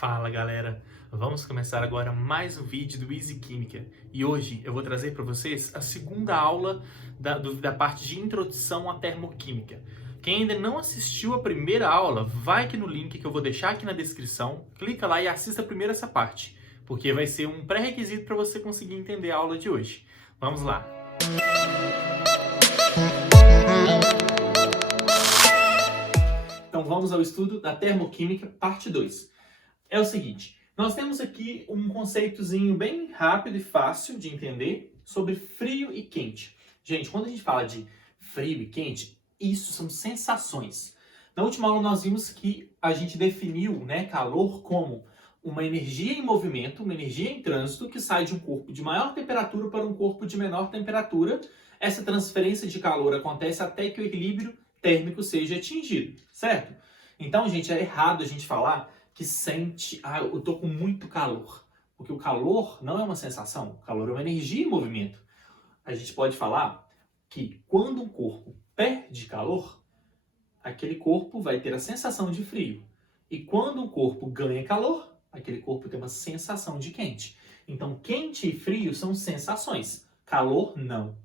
Fala galera, vamos começar agora mais um vídeo do Easy Química e hoje eu vou trazer para vocês a segunda aula da parte de introdução à termoquímica. Quem ainda não assistiu a primeira aula, vai aqui no link que eu vou deixar aqui na descrição, clica lá e assista primeiro essa parte, porque vai ser um pré-requisito para você conseguir entender a aula de hoje. Vamos lá! Então vamos ao estudo da termoquímica, parte 2. É o seguinte, nós temos aqui um conceitozinho bem rápido e fácil de entender sobre frio e quente. Gente, quando a gente fala de frio e quente, isso são sensações. Na última aula nós vimos que a gente definiu, calor como uma energia em movimento, uma energia em trânsito que sai de um corpo de maior temperatura para um corpo de menor temperatura. Essa transferência de calor acontece até que o equilíbrio térmico seja atingido, certo? Então, gente, é errado a gente falar que sente, eu tô com muito calor. Porque o calor não é uma sensação, o calor é uma energia em movimento. A gente pode falar que quando um corpo perde calor, aquele corpo vai ter a sensação de frio. E quando um corpo ganha calor, aquele corpo tem uma sensação de quente. Então, quente e frio são sensações, calor não.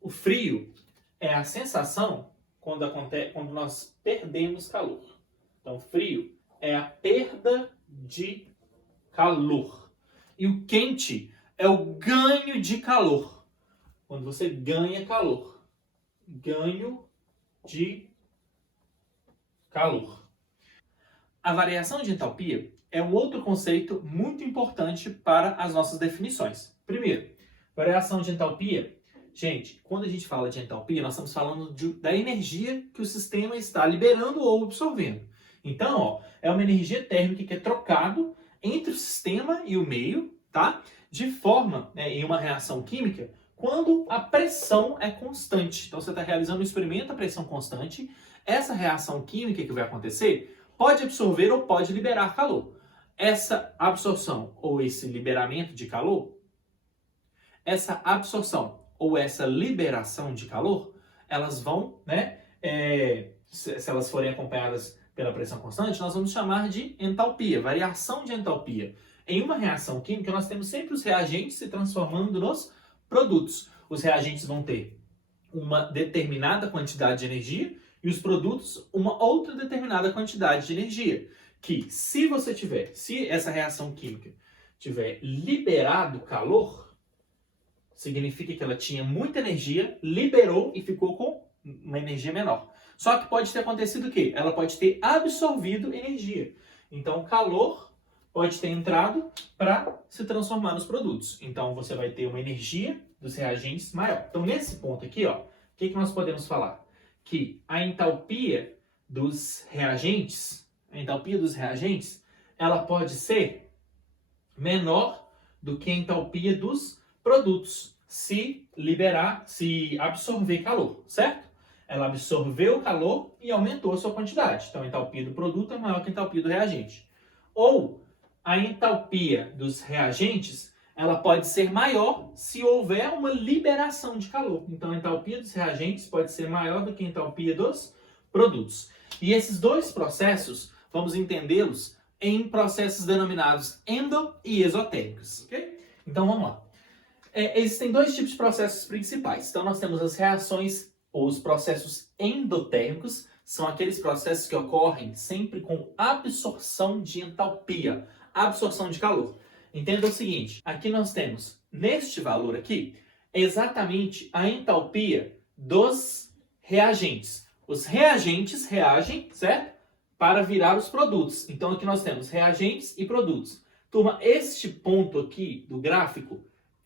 O frio é a sensação quando nós perdemos calor. Então, frio é a perda de calor. E o quente é o ganho de calor. Quando você ganha calor. Ganho de calor. A variação de entalpia é um outro conceito muito importante para as nossas definições. Primeiro, variação de entalpia. Gente, quando a gente fala de entalpia, nós estamos falando da energia que o sistema está liberando ou absorvendo. Então, é uma energia térmica que é trocado entre o sistema e o meio, tá? De forma, em uma reação química, quando a pressão é constante. Então, você está realizando um experimento a pressão constante. Essa reação química que vai acontecer pode absorver ou pode liberar calor. Essa absorção ou esse liberamento de calor, essa absorção ou essa liberação de calor, elas vão, se elas forem acompanhadas pela pressão constante, nós vamos chamar de entalpia, variação de entalpia. Em uma reação química, nós temos sempre os reagentes se transformando nos produtos. Os reagentes vão ter uma determinada quantidade de energia e os produtos uma outra determinada quantidade de energia. Que se essa reação química tiver liberado calor, significa que ela tinha muita energia, liberou e ficou com uma energia menor. Só que pode ter acontecido o quê? Ela pode ter absorvido energia. Então, o calor pode ter entrado para se transformar nos produtos. Então, você vai ter uma energia dos reagentes maior. Então, nesse ponto aqui, o que nós podemos falar? Que a entalpia dos reagentes, ela pode ser menor do que a entalpia dos produtos, se absorver calor, certo? Ela absorveu o calor e aumentou a sua quantidade. Então, a entalpia do produto é maior que a entalpia do reagente. Ou a entalpia dos reagentes, ela pode ser maior se houver uma liberação de calor. Então, a entalpia dos reagentes pode ser maior do que a entalpia dos produtos. E esses dois processos, vamos entendê-los em processos denominados endo e exotérmicos. Okay? Então, vamos lá. Existem dois tipos de processos principais. Então, nós temos as reações ou os processos endotérmicos, são aqueles processos que ocorrem sempre com absorção de entalpia, absorção de calor. Entenda o seguinte, aqui nós temos, neste valor aqui, exatamente a entalpia dos reagentes. Os reagentes reagem, certo? Para virar os produtos. Então, aqui nós temos reagentes e produtos. Turma, este ponto aqui do gráfico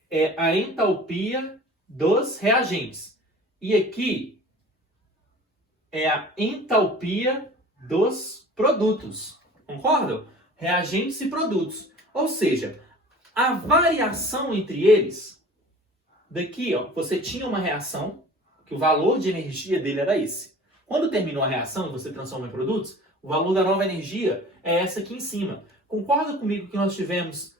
é a entalpia dos reagentes. E aqui é a entalpia dos produtos. Concordam? Reagentes e produtos. Ou seja, a variação entre eles, daqui, você tinha uma reação, que o valor de energia dele era esse. Quando terminou a reação e você transforma em produtos, o valor da nova energia é essa aqui em cima. Concorda comigo que nós tivemos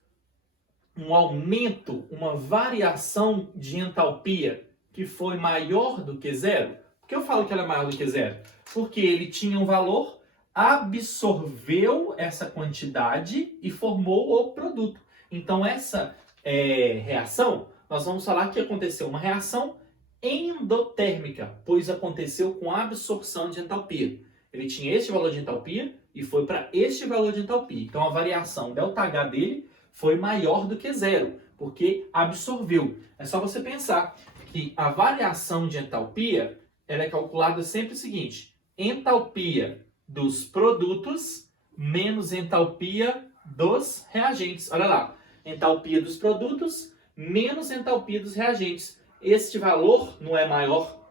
um aumento, uma variação de entalpia que foi maior do que zero? Por que eu falo que ela é maior do que zero? Porque ele tinha um valor, absorveu essa quantidade e formou o produto. Então, essa reação, nós vamos falar que aconteceu uma reação endotérmica, pois aconteceu com absorção de entalpia. Ele tinha este valor de entalpia e foi para este valor de entalpia. Então, a variação ΔH dele foi maior do que zero, porque absorveu. É só você pensar que a variação de entalpia ela é calculada sempre o seguinte: entalpia dos produtos menos entalpia dos reagentes. Olha lá, entalpia dos produtos menos entalpia dos reagentes. Este valor não é maior,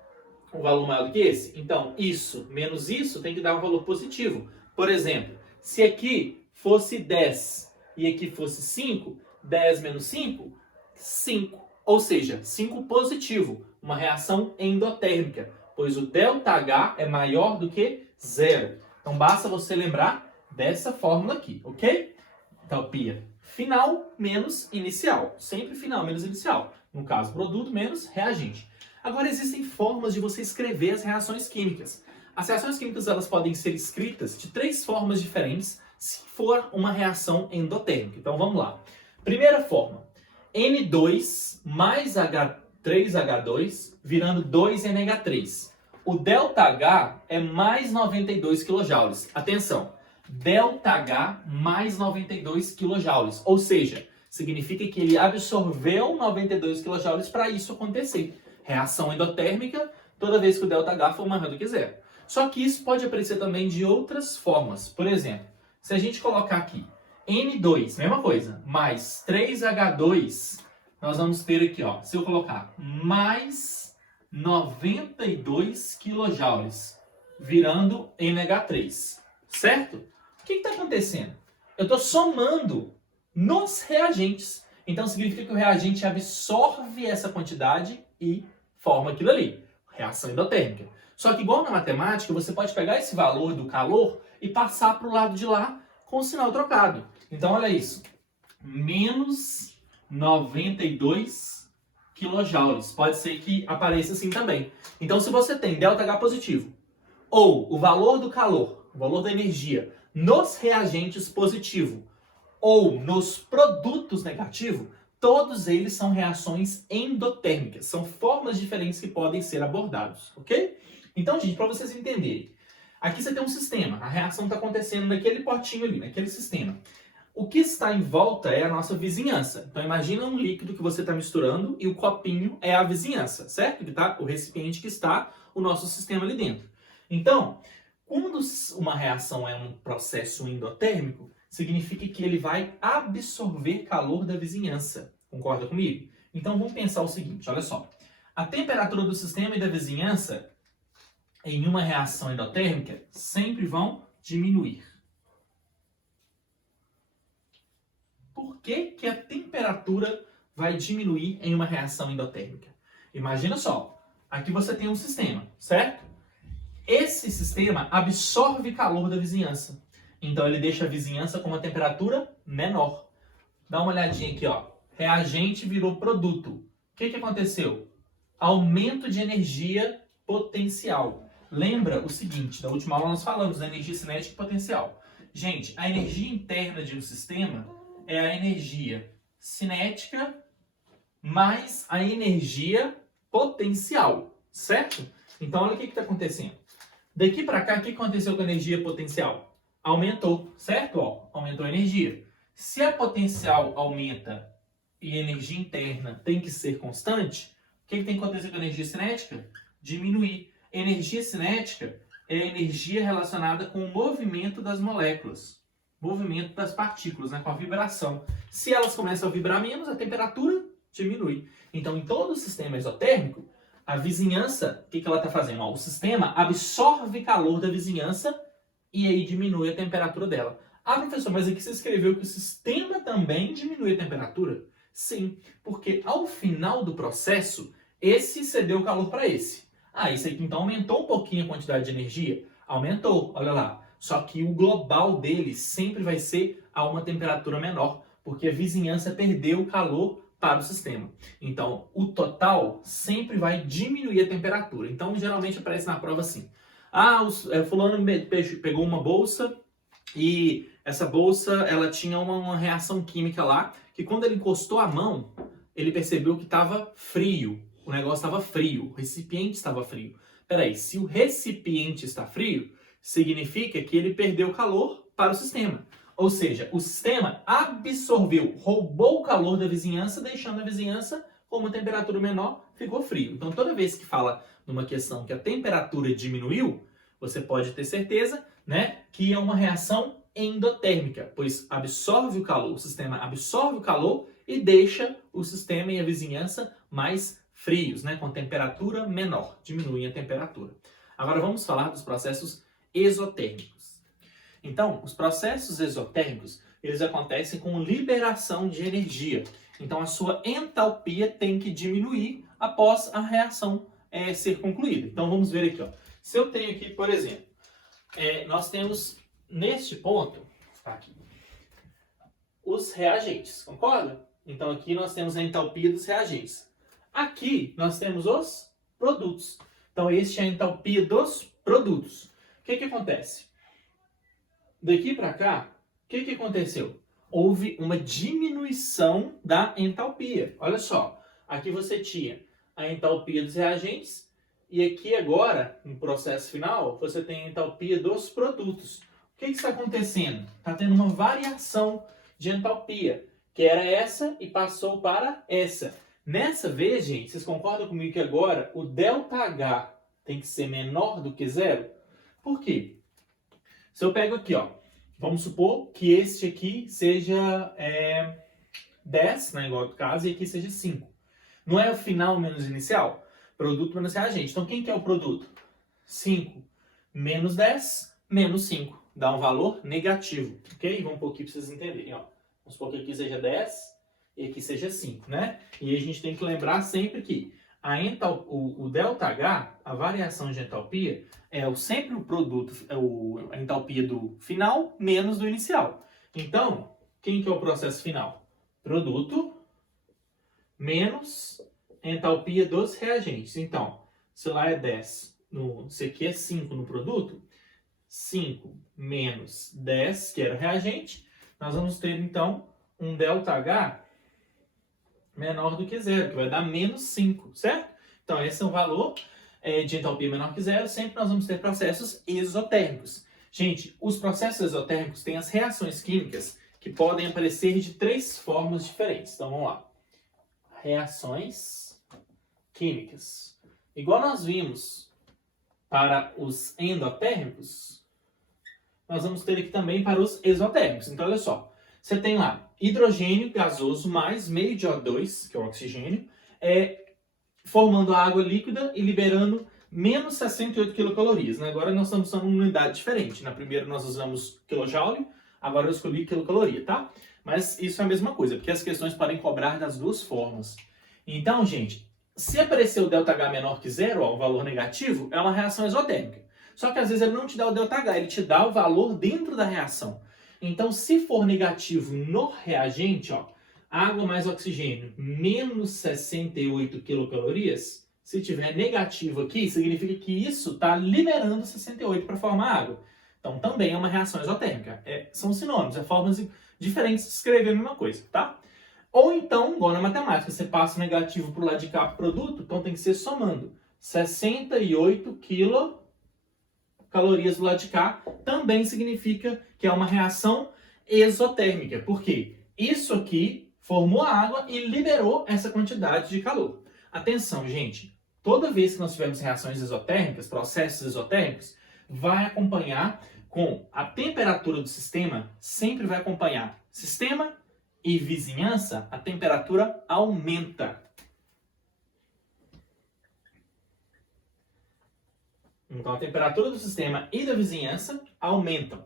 um valor maior do que esse? Então, isso menos isso tem que dar um valor positivo. Por exemplo, se aqui fosse 10 e aqui fosse 5, 10 menos 5, 5. Ou seja, 5 positivo, uma reação endotérmica, pois o ΔH é maior do que zero. Então, basta você lembrar dessa fórmula aqui, ok? Entalpia final menos inicial. Sempre final menos inicial. No caso, produto menos reagente. Agora, existem formas de você escrever as reações químicas. As reações químicas elas podem ser escritas de 3 formas diferentes se for uma reação endotérmica. Então, vamos lá. Primeira forma. N2 mais H3H2 virando 2NH3. O ΔH é mais 92 kJ. Atenção, ΔH mais 92 kJ. Ou seja, significa que ele absorveu 92 kJ para isso acontecer. Reação endotérmica toda vez que o ΔH for maior do que zero. Só que isso pode aparecer também de outras formas. Por exemplo, se a gente colocar aqui N2, mesma coisa, mais 3H2, nós vamos ter aqui, ó, se eu colocar mais 92 kJ, virando NH3, certo? O que está acontecendo? Eu estou somando nos reagentes. Então significa que o reagente absorve essa quantidade e forma aquilo ali, reação endotérmica. Só que igual na matemática, você pode pegar esse valor do calor e passar para o lado de lá com o sinal trocado. Então olha isso, menos 92 kJ. Pode ser que apareça assim também. Então se você tem ΔH positivo, ou o valor do calor, o valor da energia, nos reagentes positivo, ou nos produtos negativo, todos eles são reações endotérmicas. São formas diferentes que podem ser abordados, ok? Então, gente, para vocês entenderem, aqui você tem um sistema, a reação está acontecendo naquele potinho ali, naquele sistema. O que está em volta é a nossa vizinhança. Então, imagina um líquido que você está misturando e o copinho é a vizinhança, certo? Que tá, o recipiente que está o nosso sistema ali dentro. Então, quando uma reação é um processo endotérmico, significa que ele vai absorver calor da vizinhança. Concorda comigo? Então, vamos pensar o seguinte, olha só. A temperatura do sistema e da vizinhança em uma reação endotérmica sempre vão diminuir. Por que que a temperatura vai diminuir em uma reação endotérmica? Imagina só, aqui você tem um sistema, certo? Esse sistema absorve calor da vizinhança. Então ele deixa a vizinhança com uma temperatura menor. Dá uma olhadinha aqui, ó. Reagente virou produto. O que que aconteceu? Aumento de energia potencial. Lembra o seguinte, da última aula nós falamos da energia cinética e potencial. Gente, a energia interna de um sistema é a energia cinética mais a energia potencial, certo? Então olha o que está acontecendo. Daqui para cá, o que aconteceu com a energia potencial? Aumentou, certo? Ó, aumentou a energia. Se a potencial aumenta e a energia interna tem que ser constante, o que tem que acontecer com a energia cinética? Diminuir. Energia cinética é a energia relacionada com o movimento das moléculas, movimento das partículas, né, com a vibração. Se elas começam a vibrar menos, a temperatura diminui. Então, em todo o sistema exotérmico, a vizinhança, o que ela está fazendo? Ó, o sistema absorve calor da vizinhança e aí diminui a temperatura dela. Ah, professor, mas aqui você escreveu que o sistema também diminui a temperatura? Sim, porque ao final do processo, esse cedeu calor para esse. Ah, esse aqui então aumentou um pouquinho a quantidade de energia? Aumentou, olha lá. Só que o global dele sempre vai ser a uma temperatura menor, porque a vizinhança perdeu o calor para o sistema. Então, o total sempre vai diminuir a temperatura. Então, geralmente aparece na prova assim. Fulano pegou uma bolsa e essa bolsa ela tinha uma reação química lá que quando ele encostou a mão, ele percebeu que estava frio. O negócio estava frio, o recipiente estava frio. Peraí, se o recipiente está frio, significa que ele perdeu calor para o sistema. Ou seja, o sistema absorveu, roubou o calor da vizinhança, deixando a vizinhança com uma temperatura menor, ficou frio. Então, toda vez que fala numa questão que a temperatura diminuiu, você pode ter certeza, né, que é uma reação endotérmica, pois absorve o calor, o sistema absorve o calor e deixa o sistema e a vizinhança mais frios, né, com temperatura menor, diminui a temperatura. Agora vamos falar dos processos exotérmicos. Então, os processos exotérmicos, eles acontecem com liberação de energia. Então, a sua entalpia tem que diminuir após a reação ser concluída. Então, vamos ver aqui. Ó. Se eu tenho aqui, por exemplo, nós temos neste ponto aqui, os reagentes, concorda? Então, aqui nós temos a entalpia dos reagentes. Aqui nós temos os produtos. Então, este é a entalpia dos produtos. O que acontece? Daqui para cá, o que aconteceu? Houve uma diminuição da entalpia. Olha só, aqui você tinha a entalpia dos reagentes e aqui agora, no processo final, você tem a entalpia dos produtos. O que está acontecendo? Está tendo uma variação de entalpia, que era essa e passou para essa. Nessa vez, gente, vocês concordam comigo que agora o ΔH tem que ser menor do que zero? Por quê? Se eu pego aqui, ó, vamos supor que este aqui seja 10, né, igual do caso, e aqui seja 5. Não é o final menos inicial? Produto menos reagente. Então, quem que é o produto? 5 menos 10 menos 5. Dá um valor negativo, ok? Vamos pôr aqui para vocês entenderem, ó. Vamos supor que aqui seja 10 e aqui seja 5, né? E a gente tem que lembrar sempre que o ΔH, a variação de entalpia, sempre o produto, a entalpia do final menos do inicial. Então, quem que é o processo final? Produto menos entalpia dos reagentes. Então, se lá é 10, se aqui é 5 no produto, 5 menos 10, que era o reagente, nós vamos ter, então, um ΔH menor do que zero, que vai dar menos 5, certo? Então, esse é o valor de entalpia menor que zero. Sempre nós vamos ter processos exotérmicos. Gente, os processos exotérmicos têm as reações químicas que podem aparecer de 3 formas diferentes. Então, vamos lá. Reações químicas. Igual nós vimos para os endotérmicos, nós vamos ter aqui também para os exotérmicos. Então, olha só. Você tem lá hidrogênio gasoso mais meio de O2, que é o oxigênio, formando a água líquida e liberando menos 68 quilocalorias. Né? Agora nós estamos usando uma unidade diferente. Na primeira nós usamos quilojoule, agora eu escolhi quilocaloria, tá? Mas isso é a mesma coisa, porque as questões podem cobrar das duas formas. Então, gente, se aparecer o ΔH menor que zero, ó, o valor negativo, é uma reação exotérmica. Só que às vezes ele não te dá o ΔH, ele te dá o valor dentro da reação. Então, se for negativo no reagente, ó, água mais oxigênio, menos 68 quilocalorias, se tiver negativo aqui, significa que isso está liberando 68 para formar água. Então, também é uma reação exotérmica. São sinônimos, formas diferentes de escrever a mesma coisa, tá? Ou então, igual na matemática, você passa o negativo para o lado de cá, produto, então tem que ser somando. 68 quilocalorias do lado de cá também significa que é uma reação exotérmica. Por quê? Isso aqui formou a água e liberou essa quantidade de calor. Atenção, gente. Toda vez que nós tivermos reações exotérmicas, processos exotérmicos, vai acompanhar com a temperatura do sistema, sempre vai acompanhar sistema e vizinhança, a temperatura aumenta. Então, a temperatura do sistema e da vizinhança aumentam.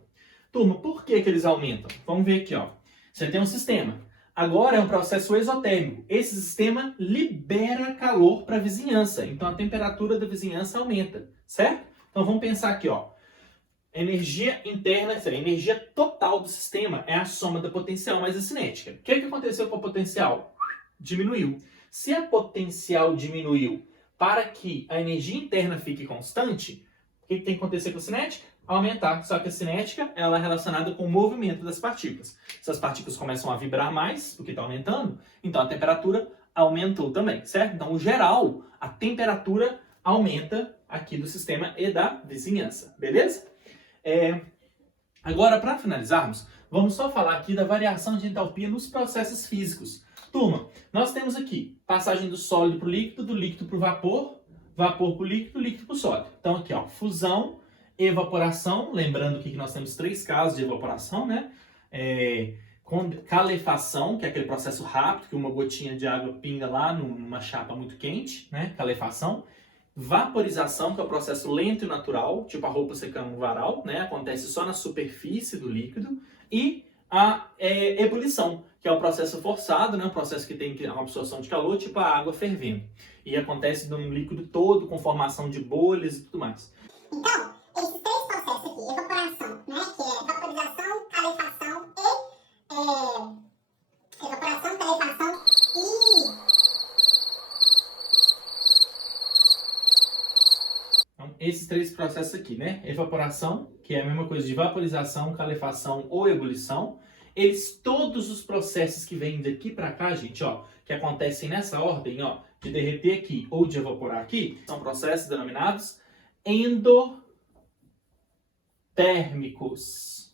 Turma, por que eles aumentam? Vamos ver aqui, ó. Você tem um sistema. Agora é um processo exotérmico. Esse sistema libera calor para a vizinhança. Então, a temperatura da vizinhança aumenta, certo? Então, vamos pensar aqui, ó. Energia interna, a energia total do sistema é a soma da potencial mais a cinética. O que aconteceu com a potencial? Diminuiu. Se a potencial diminuiu para que a energia interna fique constante, O que tem que acontecer com a cinética? Aumentar. Só que a cinética ela é relacionada com o movimento das partículas. Se as partículas começam a vibrar mais, porque está aumentando, então a temperatura aumentou também, certo? Então, o geral, a temperatura aumenta aqui do sistema e da vizinhança, beleza? Agora, para finalizarmos, vamos só falar aqui da variação de entalpia nos processos físicos. Turma, nós temos aqui passagem do sólido para o líquido, do líquido para o vapor, vapor para o líquido, líquido para o sólido. Então aqui, ó, fusão, evaporação, lembrando que nós temos 3 casos de evaporação, né? Calefação, que é aquele processo rápido, que uma gotinha de água pinga lá numa chapa muito quente, né? Calefação. Vaporização, que é o processo lento e natural, tipo a roupa secando no varal, né? Acontece só na superfície do líquido. E a ebulição, que é o processo forçado, né? Um processo que tem uma absorção de calor, tipo a água fervendo. E acontece num líquido todo, com formação de bolhas e tudo mais. Então, esses 3 processos aqui, evaporação, né? Que é vaporização, calefação e... evaporação, calefação e... Então, esses 3 processos aqui, né? Evaporação, que é a mesma coisa de vaporização, calefação ou ebulição. Eles, todos os processos que vêm daqui para cá, gente, ó, que acontecem nessa ordem, ó, de derreter aqui ou de evaporar aqui, são processos denominados endotérmicos.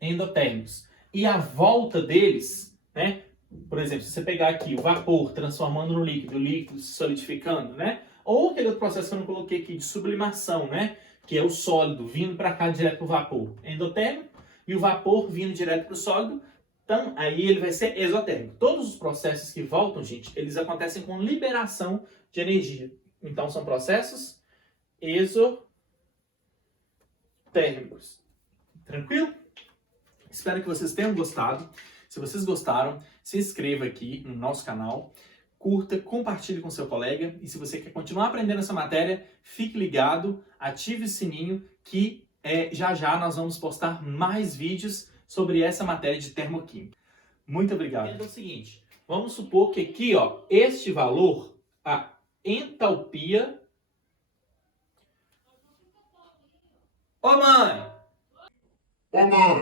Endotérmicos. E a volta deles, né? Por exemplo, se você pegar aqui o vapor transformando no líquido, o líquido se solidificando, né? Ou aquele outro processo que eu não coloquei aqui de sublimação, né? Que é o sólido vindo para cá direto para o vapor endotérmico e o vapor vindo direto para o sólido. Então, aí ele vai ser exotérmico. Todos os processos que voltam, gente, eles acontecem com liberação de energia. Então, são processos exotérmicos. Tranquilo? Espero que vocês tenham gostado. Se vocês gostaram, se inscreva aqui no nosso canal, curta, compartilhe com seu colega. E se você quer continuar aprendendo essa matéria, fique ligado, ative o sininho que já já nós vamos postar mais vídeos sobre essa matéria de termoquímica. Muito obrigado. Então é o seguinte, vamos supor que aqui, ó, este valor, a entalpia... Ô mãe! Ô mãe!